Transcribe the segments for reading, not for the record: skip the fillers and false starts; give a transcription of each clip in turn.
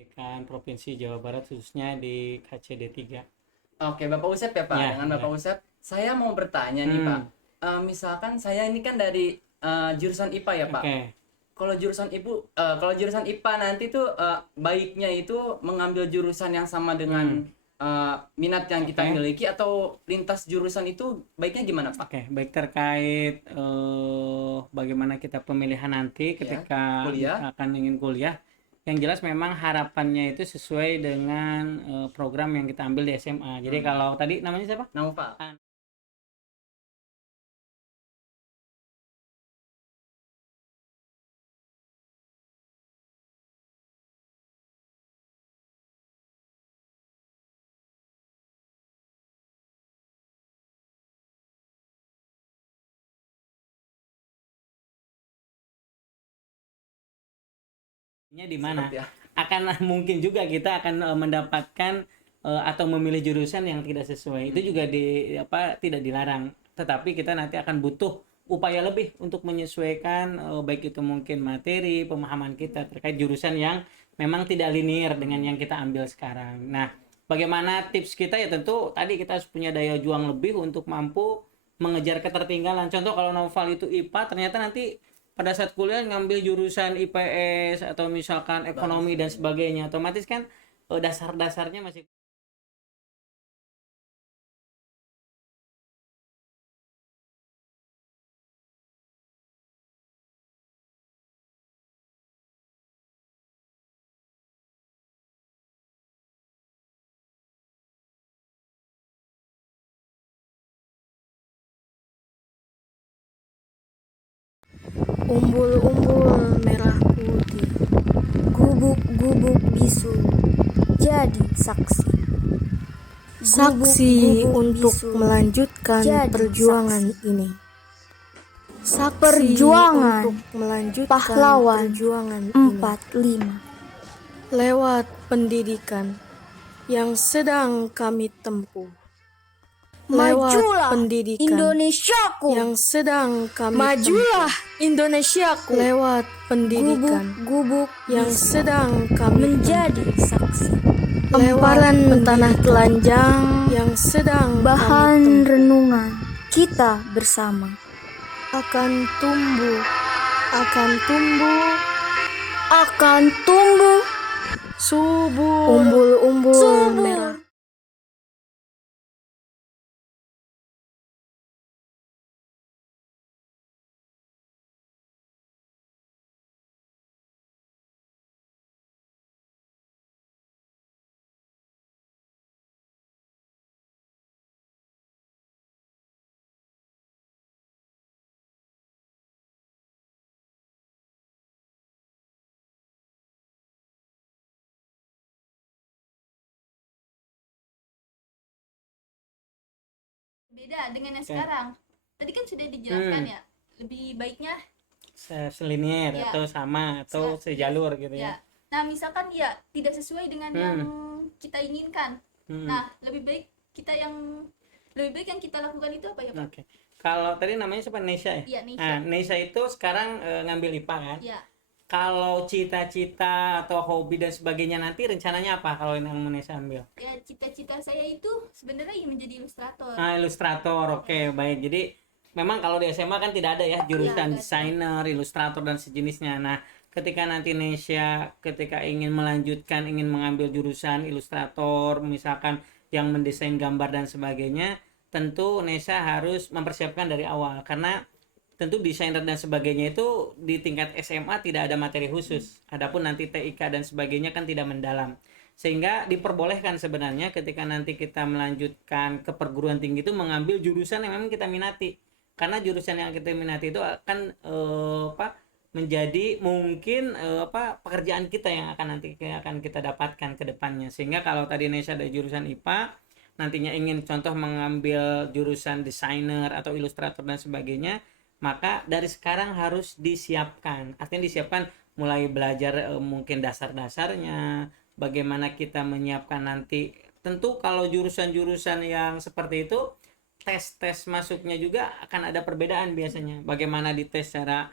Pendidikan Provinsi Jawa Barat khususnya di KCD 3. Oke, Bapak Usep ya Pak. Ya, Dengan Bapak boleh. Usep, saya mau bertanya nih Pak. Misalkan saya ini kan dari jurusan IPA ya Pak. Oke. Kalau jurusan IPA nanti tuh baiknya itu mengambil jurusan yang sama dengan minat yang kita Oke. miliki atau lintas jurusan itu baiknya gimana Pak? Oke, baik terkait bagaimana kita pemilihan nanti Ya, ketika kuliah. misalkan ingin kuliah. Yang jelas memang harapannya itu sesuai dengan program yang kita ambil di SMA. Jadi kalau tadi namanya siapa? Naufal. Di mana Seperti ya. akan mungkin juga kita akan mendapatkan atau memilih jurusan yang tidak sesuai. Itu juga tidak dilarang, tetapi kita nanti akan butuh upaya lebih untuk menyesuaikan baik itu mungkin materi pemahaman kita terkait jurusan yang memang tidak linear dengan yang kita ambil sekarang. Nah, bagaimana tips kita ya, tentu tadi kita harus punya daya juang lebih untuk mampu mengejar ketertinggalan. Contoh kalau Noval itu IPA, ternyata nanti pada saat kuliah ngambil jurusan IPS atau misalkan ekonomi dan sebagainya, otomatis kan dasar-dasarnya masih. Umbul-umbul merah putih, gubuk-gubuk bisu, jadi saksi. Saksi untuk melanjutkan perjuangan ini. Saksi perjuangan untuk melanjutkan pahlawan perjuangan 45. Lewat pendidikan yang sedang kami tempuh. Lewat pendidikan Indonesiaku yang sedang kami majulah tempuh. Indonesiaku lewat pendidikan gubuk yang sedang kami menjadi saksi. Lemparan tanah telanjang yang sedang bahan renungan kita bersama akan tumbuh subur umbul-umbul merah. Beda dengan yang sekarang. Tadi kan sudah dijelaskan ya, lebih baiknya Selinier ya, atau sama atau sejalur gitu ya. Nah, misalkan ya tidak sesuai dengan yang kita inginkan. Nah, lebih baik yang kita lakukan itu apa ya Pak? Oke. Kalau tadi namanya siapa, Nesha ya? Iya, Nesha. Nah, Nesha itu sekarang ngambil IPA kan? Iya. Kalau cita-cita atau hobi dan sebagainya nanti rencananya apa kalau yang Nesha ambil? Ya, cita-cita saya itu sebenarnya ingin menjadi ilustrator. Nah, ilustrator. Oke, baik. Jadi memang kalau di SMA kan tidak ada ya jurusan desainer, ilustrator dan sejenisnya. Nah, ketika nanti Nesha ketika ingin melanjutkan, ingin mengambil jurusan ilustrator, misalkan yang mendesain gambar dan sebagainya, tentu Nesha harus mempersiapkan dari awal karena tentu desainer dan sebagainya itu di tingkat SMA tidak ada materi khusus. Adapun nanti TIK dan sebagainya kan tidak mendalam. Sehingga diperbolehkan sebenarnya ketika nanti kita melanjutkan ke perguruan tinggi itu mengambil jurusan yang memang kita minati. Karena jurusan yang kita minati itu akan menjadi mungkin pekerjaan kita yang akan kita dapatkan ke depannya. Sehingga kalau tadi Nesha ada jurusan IPA, nantinya ingin contoh mengambil jurusan desainer atau ilustrator dan sebagainya, maka dari sekarang harus disiapkan. Artinya disiapkan mulai belajar mungkin dasar-dasarnya, bagaimana kita menyiapkan nanti. Tentu kalau jurusan-jurusan yang seperti itu, tes masuknya juga akan ada perbedaan biasanya. Bagaimana dites secara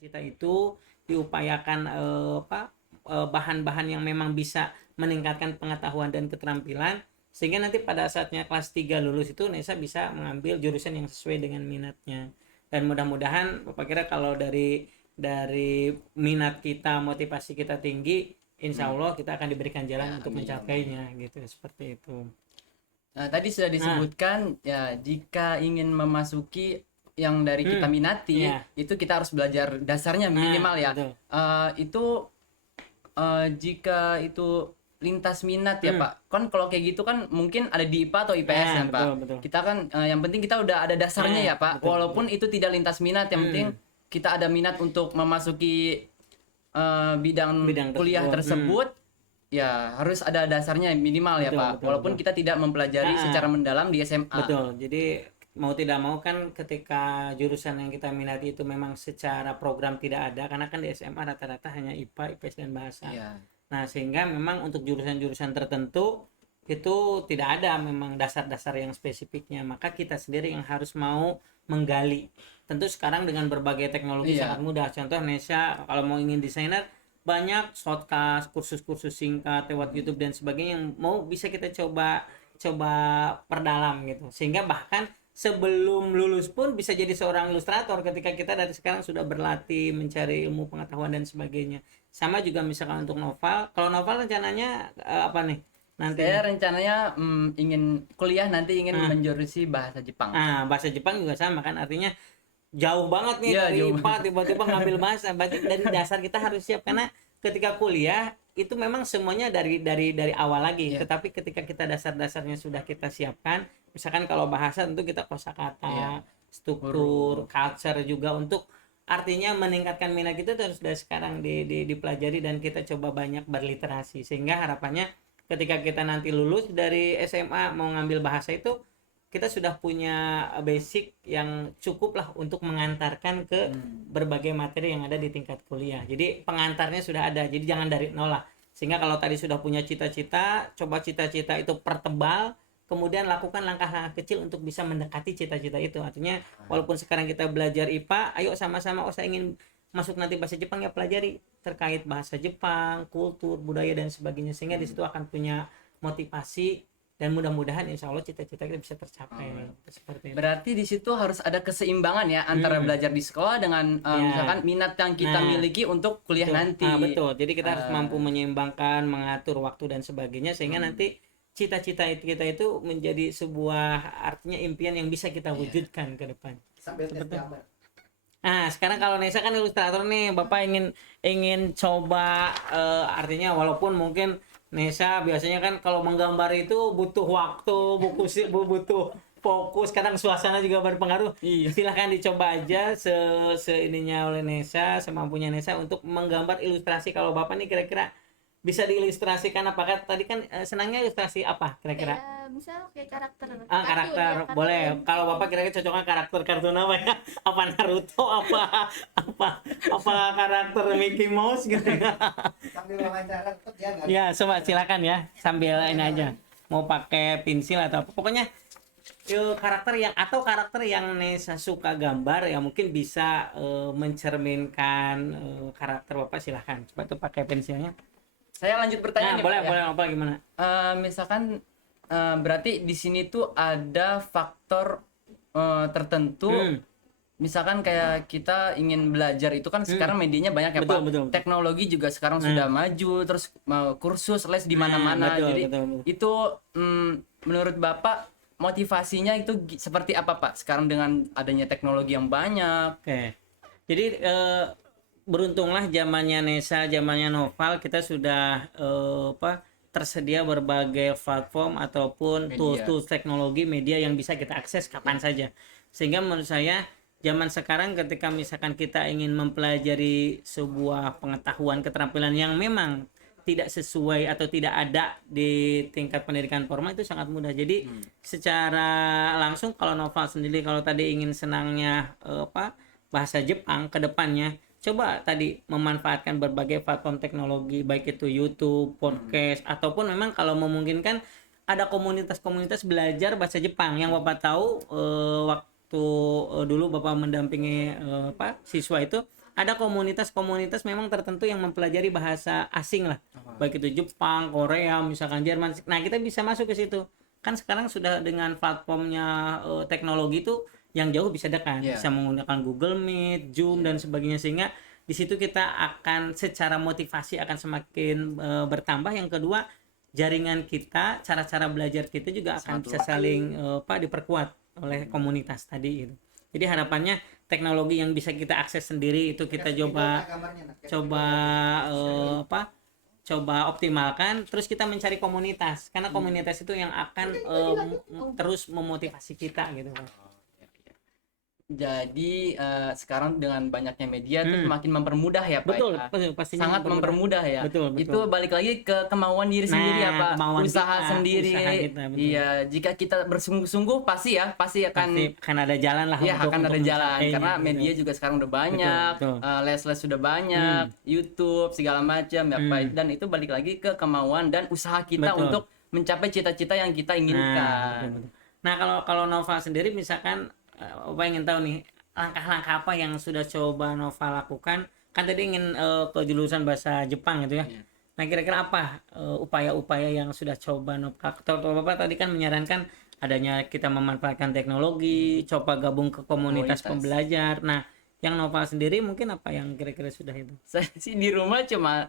cita itu diupayakan bahan-bahan yang memang bisa meningkatkan pengetahuan dan keterampilan, sehingga nanti pada saatnya kelas 3 lulus itu Nesa bisa mengambil jurusan yang sesuai dengan minatnya. Dan mudah-mudahan Bapak kira kalau dari minat kita, motivasi kita tinggi, insya Allah kita akan diberikan jalan untuk mencapainya gitu, seperti itu. Nah, tadi sudah disebutkan ya, jika ingin memasuki yang dari kita minati, itu kita harus belajar dasarnya minimal ya. Itu jika itu lintas minat ya Pak, kan kalau kayak gitu kan mungkin ada di IPA atau IPS ya Pak. Betul. Kita kan yang penting kita udah ada dasarnya ya Pak, walaupun itu tidak lintas minat, yang penting kita ada minat untuk memasuki bidang kuliah tersebut. Ya harus ada dasarnya minimal ya Pak, walaupun kita tidak mempelajari secara mendalam di SMA. Betul, jadi mau tidak mau kan ketika jurusan yang kita minati itu memang secara program tidak ada, karena kan di SMA rata-rata hanya IPA, IPS dan bahasa. Nah sehingga memang untuk jurusan-jurusan tertentu itu tidak ada memang dasar-dasar yang spesifiknya, maka kita sendiri yang harus mau menggali. Tentu sekarang dengan berbagai teknologi sangat mudah. Contoh Nesya kalau mau ingin desainer, banyak shortcut, kursus-kursus singkat lewat YouTube dan sebagainya yang mau bisa kita coba perdalam gitu, sehingga bahkan sebelum lulus pun bisa jadi seorang ilustrator ketika kita dari sekarang sudah berlatih mencari ilmu pengetahuan dan sebagainya. Sama juga misalkan untuk novel, kalau novel rencananya apa nih nanti? Saya rencananya ingin kuliah nanti ingin menjurusi bahasa Jepang. Bahasa Jepang juga sama kan, artinya jauh banget nih dari IPA tiba-tiba ngambil bahasa. Dari dasar kita harus siap, karena ketika kuliah itu memang semuanya dari awal lagi. Tetapi ketika kita dasar-dasarnya sudah kita siapkan, misalkan kalau bahasa tentu kita kosakata, struktur, culture juga, untuk artinya meningkatkan minat kita harus dari sekarang dipelajari dan kita coba banyak berliterasi, sehingga harapannya ketika kita nanti lulus dari SMA mau ngambil bahasa itu kita sudah punya basic yang cukup lah untuk mengantarkan ke berbagai materi yang ada di tingkat kuliah. Jadi pengantarnya sudah ada, jadi jangan dari nol lah. Sehingga kalau tadi sudah punya cita-cita, coba cita-cita itu pertebal, kemudian lakukan langkah-langkah kecil untuk bisa mendekati cita-cita itu. Artinya walaupun sekarang kita belajar IPA, ayo sama-sama, saya ingin masuk nanti bahasa Jepang, ya pelajari terkait bahasa Jepang, kultur, budaya dan sebagainya, sehingga di situ akan punya motivasi. Dan mudah-mudahan insya Allah cita-cita kita bisa tercapai. Seperti itu. Berarti di situ harus ada keseimbangan ya antara belajar di sekolah dengan misalkan minat yang kita miliki untuk kuliah nanti. Betul. Jadi kita harus mampu menyeimbangkan, mengatur waktu dan sebagainya, sehingga nanti cita-cita kita itu menjadi sebuah artinya impian yang bisa kita wujudkan ke depan. Sambil tes gambar. Nah, sekarang kalau Nesa kan ilustrator nih, Bapak ingin coba artinya walaupun mungkin Nesa biasanya kan kalau menggambar itu butuh waktu, butuh fokus, kadang suasana juga berpengaruh. Silahkan dicoba aja seininya oleh Nesa, semampunya Nesa untuk menggambar ilustrasi. Kalau Bapak nih kira-kira bisa diilustrasikan apakah tadi kan senangnya ilustrasi apa kira-kira? Misal kayak karakter. Karakter ya, boleh. Kalau Bapak kira-kira cocoknya karakter kartun apa ya? Apa Naruto, apa karakter Mickey Mouse gitu ya? Sambil wawancara tetap ya nggak? Ya, coba silakan ya, sambil ini aja. Mau pakai pensil atau apa. Pokoknya karakter yang Nesa suka gambar ya, mungkin bisa mencerminkan karakter Bapak, silahkan. Coba tuh pakai pensilnya. Saya lanjut bertanya nih, boleh, Pak, boleh, apa gimana? Misalkan berarti di sini tuh ada faktor tertentu. Misalkan kayak kita ingin belajar itu kan sekarang medianya banyak ya, Pak. Betul. Teknologi juga sekarang sudah maju, terus kursus les di mana-mana. Jadi itu menurut Bapak motivasinya itu seperti apa, Pak? Sekarang dengan adanya teknologi yang banyak. Oke. Jadi beruntunglah zamannya Nesa, zamannya Noval, kita sudah tersedia berbagai platform ataupun tools teknologi media yang bisa kita akses kapan saja. Sehingga menurut saya zaman sekarang ketika misalkan kita ingin mempelajari sebuah pengetahuan, keterampilan yang memang tidak sesuai atau tidak ada di tingkat pendidikan formal, itu sangat mudah. Jadi secara langsung kalau Noval sendiri kalau tadi ingin senangnya bahasa Jepang ke depannya, coba tadi memanfaatkan berbagai platform teknologi, baik itu YouTube, podcast, ataupun memang kalau memungkinkan ada komunitas-komunitas belajar bahasa Jepang. Yang Bapak tahu waktu dulu Bapak mendampingi siswa itu ada komunitas-komunitas memang tertentu yang mempelajari bahasa asing lah, baik itu Jepang, Korea, misalkan Jerman. Nah kita bisa masuk ke situ kan. Sekarang sudah dengan platformnya teknologi itu yang jauh bisa dekat, bisa menggunakan Google Meet, Zoom dan sebagainya, sehingga di situ kita akan secara motivasi akan semakin bertambah. Yang kedua, jaringan kita, cara-cara belajar kita juga akan bisa saling diperkuat oleh komunitas tadi gitu. Jadi harapannya teknologi yang bisa kita akses sendiri itu kita coba optimalkan, terus kita mencari komunitas, karena komunitas itu yang akan terus memotivasi kita gitu kan. Jadi sekarang dengan banyaknya media tuh semakin mempermudah ya Pak. Betul, pastinya sangat mempermudah ya. Betul. Itu balik lagi ke kemauan diri sendiri ya Pak. Usaha kita, sendiri. Usaha kita, iya, jika kita bersungguh-sungguh pasti akan ada jalan lah. Iya, akan ada jalan karena gitu. Media juga sekarang udah banyak, les-les sudah banyak, YouTube segala macam ya Pak. Dan itu balik lagi ke kemauan dan usaha kita untuk mencapai cita-cita yang kita inginkan. Nah, kalau Nova sendiri misalkan Opa ingin tahu nih langkah-langkah apa yang sudah coba Nova lakukan, kan tadi ingin ke jurusan bahasa Jepang gitu ya. Nah kira-kira apa upaya-upaya yang sudah coba Nova? Bapak tadi kan menyarankan adanya kita memanfaatkan teknologi, coba gabung ke komunitas pembelajar. Nah yang Nova sendiri mungkin apa yang kira-kira sudah itu? Saya sih di rumah cuma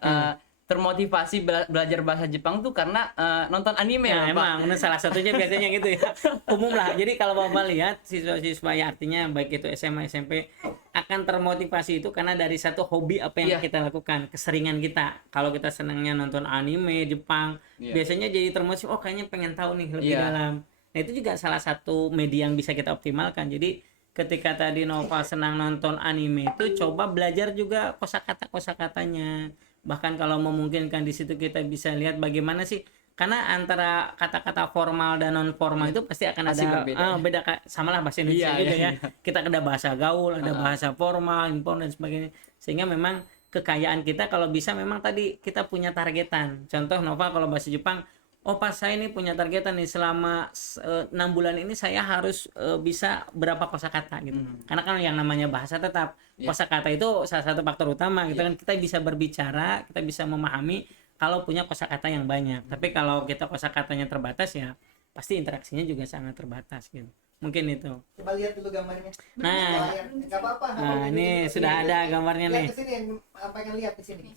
termotivasi belajar bahasa Jepang tuh karena nonton anime ya, Pak. Emang salah satunya biasanya gitu ya. Umum lah. Jadi kalau Bapak lihat siswa-siswa ya, artinya baik itu SMA, SMP akan termotivasi itu karena dari satu hobi apa yang kita lakukan, keseringan kita. Kalau kita senangnya nonton anime Jepang, biasanya jadi termotivasi, kayaknya pengen tahu nih lebih dalam. Nah, itu juga salah satu media yang bisa kita optimalkan. Jadi ketika tadi Nova senang nonton anime itu coba belajar juga kosakatanya. Bahkan kalau memungkinkan di situ kita bisa lihat bagaimana sih, karena antara kata-kata formal dan non formal itu pasti akan ada beda samalah bahasa Indonesia juga ya. Kita ada bahasa gaul, ada bahasa formal, informal dan sebagainya. Sehingga memang kekayaan kita kalau bisa memang tadi kita punya targetan. Contoh Nova kalau bahasa Jepang, pas saya ini punya targetan nih selama 6 bulan ini saya harus bisa berapa kosakata gitu. Karena kan yang namanya bahasa tetap kosakata itu salah satu faktor utama gitu kan. Kita bisa berbicara, kita bisa memahami kalau punya kosakata yang banyak. Tapi kalau kita kosakatanya terbatas ya pasti interaksinya juga sangat terbatas gitu. Mungkin itu. Coba lihat dulu gambarnya. Nah, nggak apa-apa. Nah, ini sudah ada gambarnya nih. Lihat ke sini, pengen lihat di sini.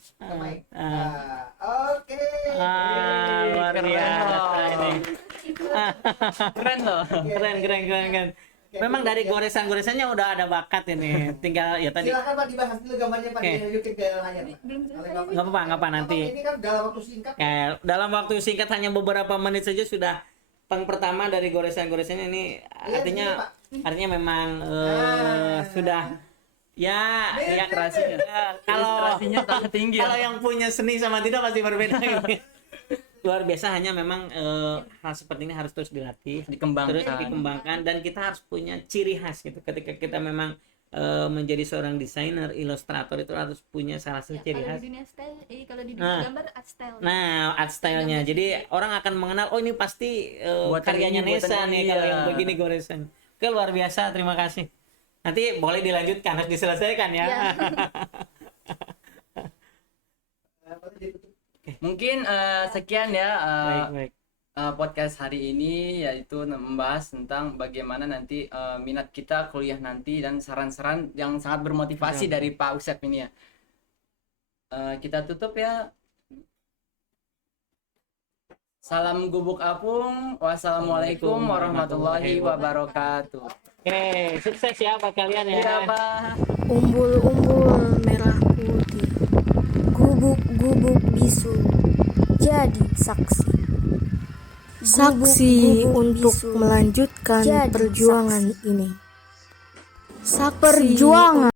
Oke. Luar biasa ini. Keren loh. Keren. Memang dari goresan-goresannya udah ada bakat ini. Tinggal ya tadi. Silakan Pak dibahas dulu gambarnya Pak di YouTube ke layar. Nggak apa-apa nanti. Ini kan dalam waktu singkat. Dalam waktu singkat hanya beberapa menit saja sudah pertama dari goresan-goresannya ini artinya memang sudah ya kreasinya. Kalau sangat tinggi. Kalau yang punya seni sama tidak pasti berbeda gitu. Luar biasa, hanya memang hal seperti ini harus terus dilatih, dikembangkan dan kita harus punya ciri khas gitu. Ketika kita memang menjadi seorang desainer, ilustrator itu harus punya salah satu ciri khas. Kalau di dunia gambar art style. Nah, art style-nya. Jadi orang akan mengenal, ini pasti karyanya Nesa nih kalau yang begini goresan. Oke, luar biasa. Terima kasih. Nanti boleh dilanjutkan, harus diselesaikan ya. Mungkin sekian ya. Baik. Podcast hari ini yaitu membahas tentang bagaimana nanti minat kita kuliah nanti dan saran-saran yang sangat bermotivasi dari Pak Usep ini ya. Kita tutup ya. Salam gubuk apung. Wassalamualaikum warahmatullahi wabarakatuh. Oke, sukses ya buat kalian ya. Iya, Pak. Umbul-umbul merah putih, gubuk-gubuk bisu, jadi saksi. Saksi untuk melanjutkan perjuangan ini. Perjuangan.